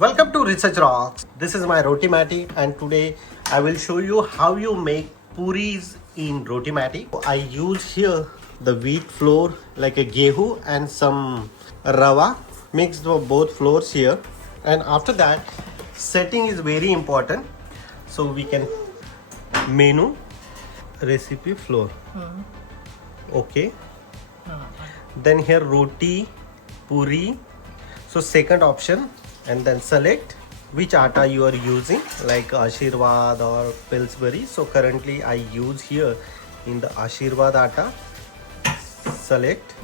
Welcome to Research Rocks. This is my Rotimatic and today I will show you how you make puris in Rotimatic. I use here the wheat flour like a gehu and some rava mixed with both flours here, and after that setting is very important, so we can menu recipe flour. Okay, then here roti puri, so second option, and then select which atta you are using, like Ashirvad or Pillsbury. So currently I use here in the Ashirvad atta. Select.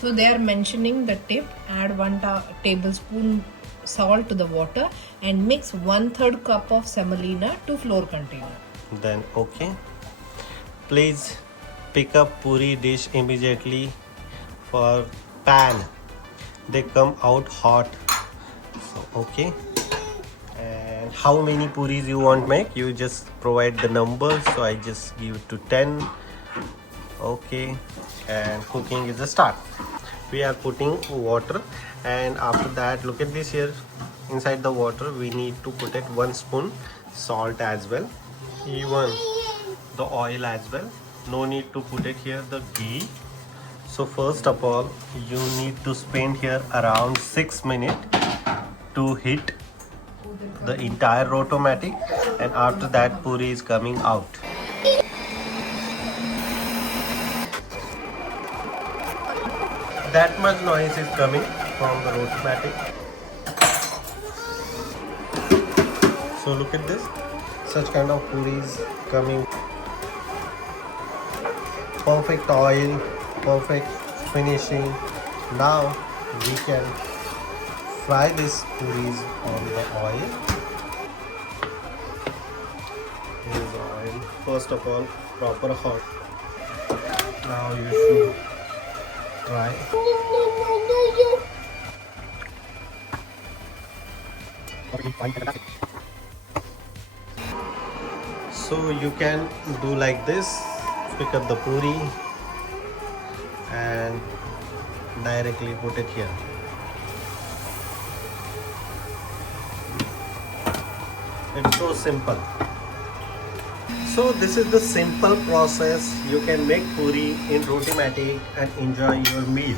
So they are mentioning the tip: add 1 tablespoon salt to the water and mix 1/3 cup of semolina to flour container. Then okay. Please pick up puri dish immediately for pan. They come out hot. So okay. And how many puris you want to make? You just provide the numbers. So I just give it to 10. Okay. And cooking is the start. We are putting water, and after that, look at this here. Inside the water we need to put it 1 spoon salt as well, even the oil as well. No need to put it here the ghee. So first of all, you need to spend here around 6 minutes to heat the entire Rotimatic, and after that puri is coming out. That much noise is coming from the Rotimatic. So look at this, such kind of puris coming. Perfect oil, perfect finishing. Now we can fry this puris on the oil. Here's the oil. First of all, proper hot. Now you should try. So you can do like this. Pick up the puri and directly put it here. It's so simple. So this is the simple process. You can make puri in Rotimatic and enjoy your meal.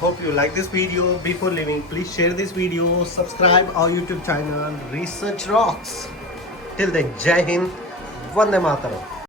Hope you like this video. Before leaving, please share this video, subscribe our YouTube channel Research Rocks. Till then, Jai Hind, Vande Mataram.